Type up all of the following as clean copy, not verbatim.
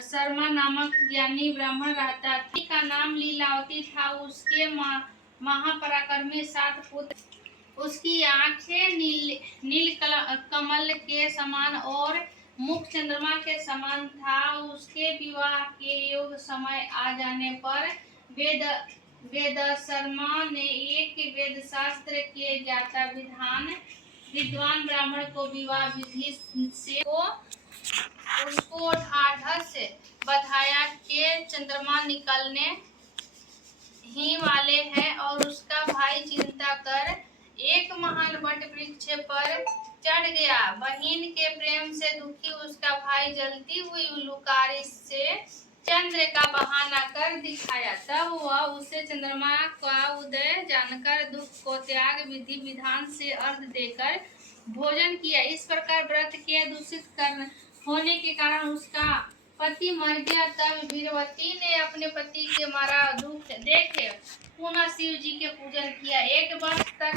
शर्मा नामक ज्ञानी ब्राह्मण रहता था। का नाम लीलावती था। उसके महापराक्रमी 7 पुत्र। उसकी आंखें नील कमल के समान और मुख चंद्रमा के समान था। उसके विवाह के योग समय आ जाने पर वेदशर्मा ने एक वेद शास्त्र के ज्ञाता विद्वान ब्राह्मण को विवाह विधि से उसको ढाढ़स बधाया के चंद्रमा निकलने ही वाले हैं और उसका भाई चिंता कर एक महान वट वृक्ष पर चढ़ गया। बहन के प्रेम से दुखी उसका भाई जलती हुई उल्लुकारी से चंद्र का बहाना कर दिखाया। तब वह उसे चंद्रमा का उदय जानकर दुख को त्याग विधि विधान से अर्घ देकर भोजन किया। इस प्रकार व्रत के दूषित होने के कारण उसका पति मर गया। तब वीरवती ने अपने पति के मारा दुख देखे पुनः शिव जी के पूजन किया। 1 वर्ष तक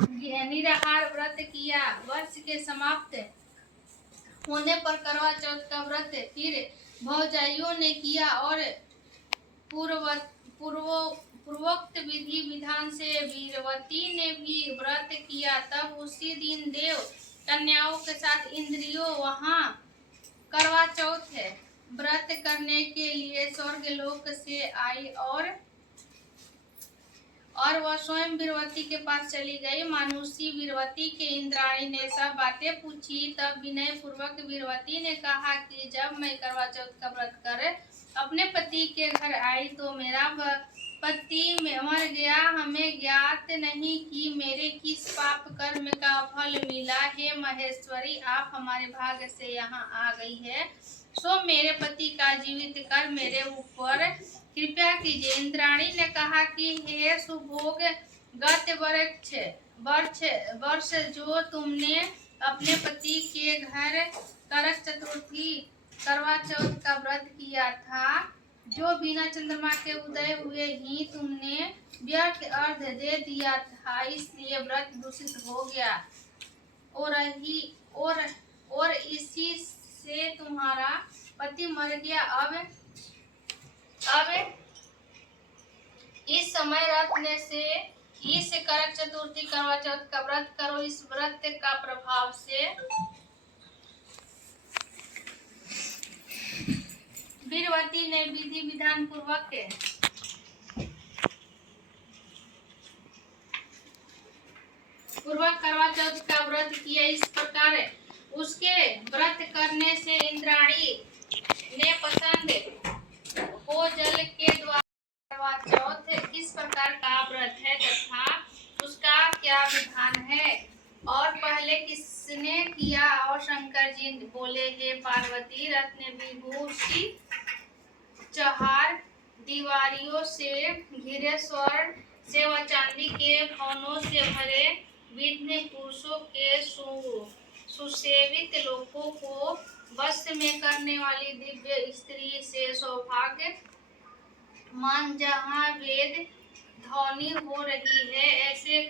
निराहार व्रत किया। वर्ष के समाप्त होने पर करवा चौथ का व्रत फिर भौजाइयों ने किया और पूर्वोक्त विधि विधान से वीरवती ने भी व्रत किया। तब उसी दिन देव कन्याओं के साथ इंद्रियों वहां करवा चौथ व्रत करने के लिए स्वर्गलोक से आई और वह स्वयं वीरवती के पास चली गई। मानुषी वीरवती के इंद्राणी ने सब बातें पूछी। तब विनय पूर्वक वीरवती ने कहा कि जब मैं करवा चौथ का व्रत कर अपने पति के घर आई तो मेरा पति मर गया। हमें ज्ञात नहीं कि मेरे किस पाप कर्म का फल मिला। हे महेश्वरी, आप हमारे भाग्य से यहाँ आ गई है, सो मेरे पति का जीवित कर मेरे ऊपर कृपा कीजिए। इंद्राणी ने कहा कि हे सुभोग गत वर्ष जो तुमने अपने पति के घर करक चतुर्थी करवा चौथ का व्रत किया था, जो बिना चंद्रमा के उदय हुए ही तुमने व्यर्थ अर्घ दे दिया था, इसलिए व्रत दूषित हो गया और इसी से तुम्हारा पति मर गया। अब इस समय रत्न से इस करक चतुर्थी करवा चौथ का व्रत करो। इस व्रत का प्रभाव से वीरवती ने विधि विधान पूर्वक करवा चौथ का व्रत किया। इस प्रकार उसके व्रत करने से इंद्राणी ने पसंद हो जल के द्वारा करवा चौथ किस प्रकार का व्रत है तथा उसका क्या विधान है और पहले किसने किया। और शंकर जी बोले, हे पार्वती, रत्न विभूषी 4 दीवारियों से घिरे स्वर्ण से व चांदी के खौनों से भरे विघ्न पुरुषों के सुसेवित लोगों को वश में करने वाली दिव्य स्त्री से सौभाग्य मान जहाँ वेद ध्वनि हो रही है ऐसे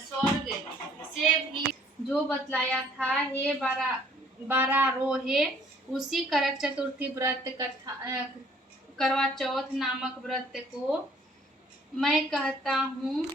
स्वर्ग से भी जो बतलाया था। हे बारारोहे, उसी करक चतुर्थी व्रत करवा चौथ नामक व्रत को मैं कहता हूँ।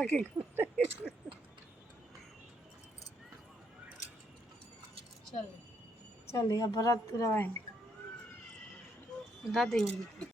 आके चलो चलिए अब व्रत रहे दादी